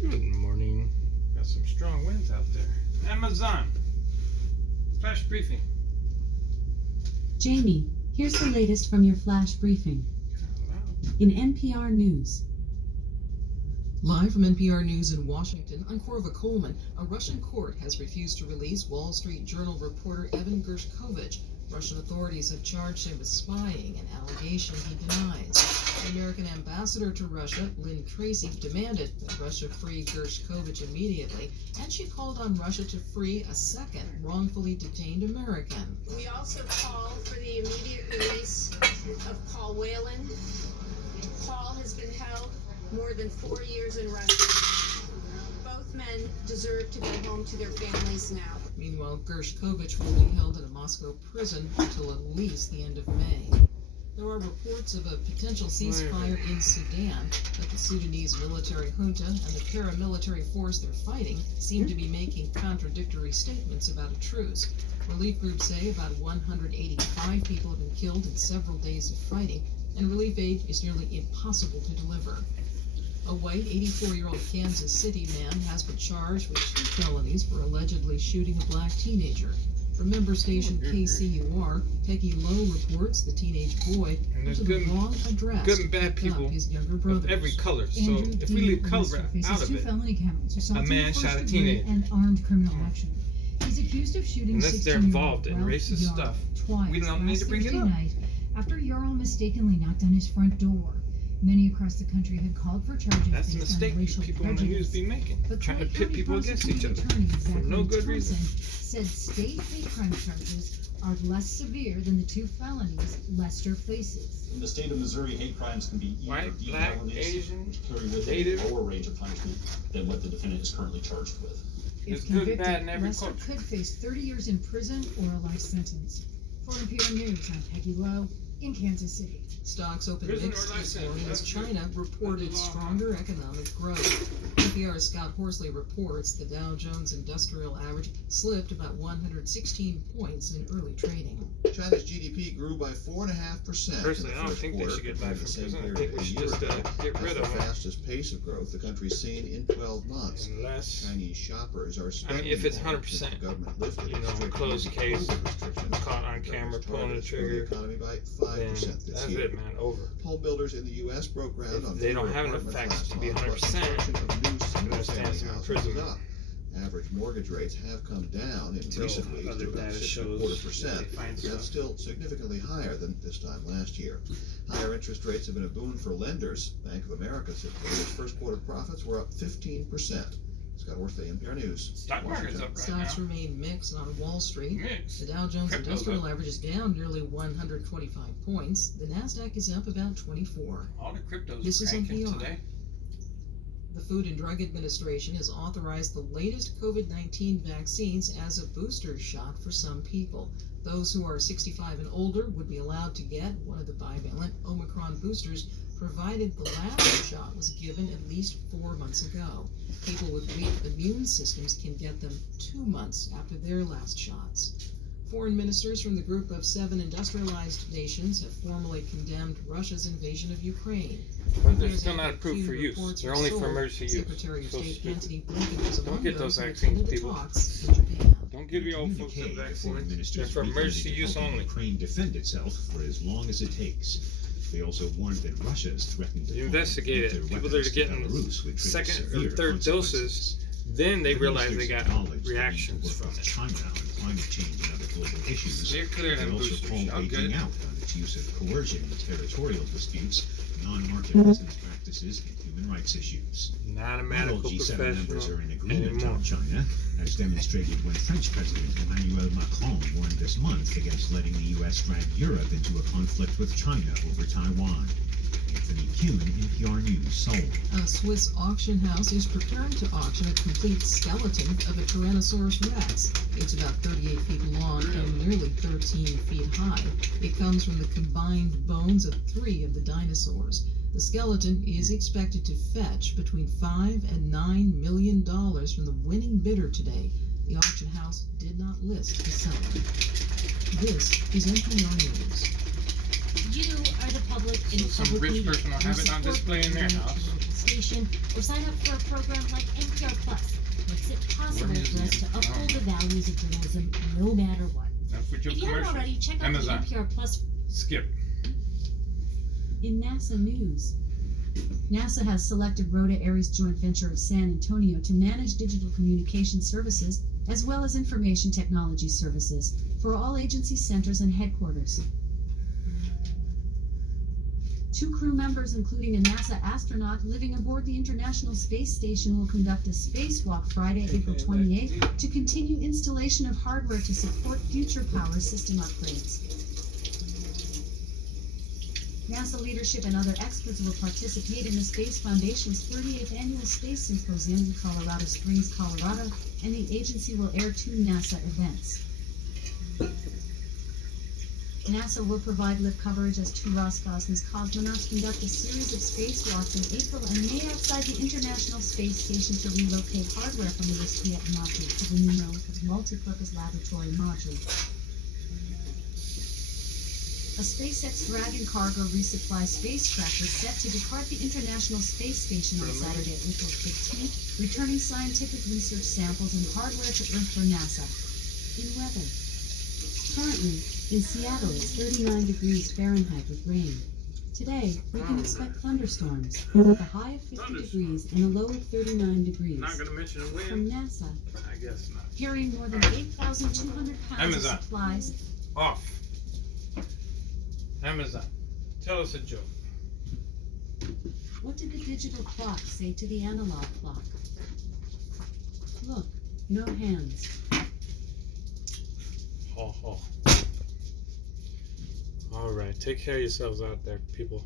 Good morning. Got some strong winds out there. Amazon. Flash briefing. Jamie, here's the latest from your flash briefing. In NPR News. Live from NPR News in Washington, I'm Korva Coleman. A Russian court has refused to release Wall Street Journal reporter Evan Gershkovich. Russian authorities have charged him with spying, an allegation he denies. The American ambassador to Russia, Lynn Tracy, demanded that Russia free Gershkovich immediately, and she called on Russia to free a second wrongfully detained American. We also call for the immediate release of Paul Whelan. Paul has been held more than 4 years in Russia. Both men deserve to go home to their families now. Meanwhile, Gershkovich will be held in a Moscow prison until at least the end of May. There are reports of a potential ceasefire in Sudan, but the Sudanese military junta and the paramilitary force they're fighting seem to be making contradictory statements about a truce. Relief groups say about 185 people have been killed in several days of fighting, and relief aid is nearly impossible to deliver. A white 84-year-old Kansas City man has been charged with 2 felonies for allegedly shooting a black teenager. From member station KCUR, Peggy Lowe reports the teenage boy went to the wrong address good and bad to pick people up his younger brother. Of every color. So Andrew if we leave color out of 2 it, felony counts, assault a man in the shot a first degree teenager. and armed criminal action. He's accused of shooting unless they're 16-year-old involved in Ralph racist Yarl stuff, twice we don't need to bring it Thursday up. night after Yarl mistakenly knocked on his front door. Many across the country had called for charges That's a based on mistake racial people in the news prejudice. be making. But Trying to Troy pit County people against each other Prosecuting Attorney for no Zachary good reason. Thompson said state hate crime charges are less severe than the 2 felonies Lester faces. In the state of Missouri, hate crimes can be either White, D black, felonies, Asian, which carry with Native. it a lower range of punishment than what the defendant is currently charged with. It's If good and convicted, bad in every Lester culture. could face 30 years in prison or a life sentence. For NPR News, I'm Peggy Lowe in Kansas City. Stocks opened Prison mixed or life this sentence, morning as that's good. China reported That's the law. stronger economic growth. NPR's Scott Horsley reports the Dow Jones Industrial Average slipped about 116 points in early trading. China's GDP grew by 4.5%. Personally, in I the don't first think they quarter should get compared back to from the same prison. I period think we a should year just ago. get That's rid the of them. fastest pace of growth the country's seen in 12 months. Unless, Chinese shoppers are spending if it's more 100%, since the government lifted you know, strict closed case, COVID restrictions. caught on camera, Government's pulling the target is to grow trigger, the economy by then 5% this that's year. it, man. Over. Home builders in the U.S. broke ground If on they don't fewer have enough apartments facts last to be month, but 100%, construction of new gonna stand single-family some houses is imprisonment. up. Average mortgage rates have come down in Until recent weeks other to about data shows 6.25%. that they find That's stuff. still significantly higher than this time last year. Higher interest rates have been a boon for lenders. Bank of America said its first quarter profits were up 15%. Scott Horsley, NPR News. Stock market's Washington. up right Stocks now. remain mixed on Wall Street. Mix. The Dow Jones Crypto's Industrial up. Average is down nearly 125 points. The Nasdaq is up about 24. All the cryptos This is cranking NPR. today. The Food and Drug Administration has authorized the latest COVID-19 vaccines as a booster shot for some people. Those who are 65 and older would be allowed to get one of the bivalent Omicron boosters, provided the last shot was given at least 4 months ago. People with weak immune systems can get them 2 months after their last shots. Foreign ministers from the group of 7 industrialized nations have formally condemned Russia's invasion of Ukraine. But they're There's still not approved for use. reports They're of only for Seoul. emergency use. Secretary of So State stupid. Antony Blinken was among Don't get those who vaccines, attended the people. talks in Japan. Don't give your old folks the Communique, vaccines. foreign They're ministers for emergency recommitted to use helping only. Ukraine defend itself for as long as it takes. They also warned that Russia is threatening to You fund investigate it. nuclear People that weapons are to getting Belarus, which trigger second or severe third doses, consequences. then they The realize they ministers got acknowledged the need to reactions work from with it. China on climate change and other global issues. They're clear They them also boosters. called Y'all good? Beijing out on its use of coercion in territorial disputes, non-market Mm-hmm. business practices, and human rights issues. Not a Not all medical G7 members professional are in agreement anymore. on China, as demonstrated when French President Emmanuel Macron warned this month against letting the U.S. drag Europe into a conflict with China over Taiwan. Anthony Kuhn, NPR News, Seoul. A Swiss auction house is preparing to auction a complete skeleton of a Tyrannosaurus rex. It's about 38 feet long and nearly 13 feet high. It comes from the combined bones of 3 of the dinosaurs. The skeleton is expected to fetch between $5 and $9 million from the winning bidder today. The auction house did not list the seller. This is NPR News. You are the public in So some public rich media. person will Your have it on support display in their will house. donate to local education, or sign up for a program like NPR Plus. Makes it possible for us to uphold the values of journalism no matter what. Enough with your If you haven't commercial. already, check out Amazon. the NPR Plus. Skip. In NASA news, NASA has selected Rhoda Ares joint venture of San Antonio to manage digital communication services as well as information technology services for all agency centers and headquarters. 2 crew members, including a NASA astronaut living aboard the International Space Station, will conduct a spacewalk Friday, April 28th, to continue installation of hardware to support future power system upgrades. NASA leadership and other experts will participate in the Space Foundation's 38th Annual Space Symposium in Colorado Springs, Colorado, and the agency will air 2 NASA events. NASA will provide live coverage as 2 Roscosmos cosmonauts conduct a series of spacewalks in April and May outside the International Space Station to relocate hardware from the Riskiet module to the new multi-purpose laboratory module. A SpaceX Dragon cargo resupply spacecraft is set to depart the International Space Station on Saturday, April 15th, returning scientific research samples and hardware to Earth for NASA. In weather. Currently, in Seattle, it's 39 degrees Fahrenheit with rain. Today, we can expect thunderstorms with a high of 50 degrees and a low of 39 degrees. Not gonna mention a From wind. NASA, I guess not. carrying more than 8,200 pounds Amazon. of supplies. Off. Amazon. Tell us a joke. What did the digital clock say to the analog clock? Look, no hands. Ho ho. All right. Take care of yourselves out there, people.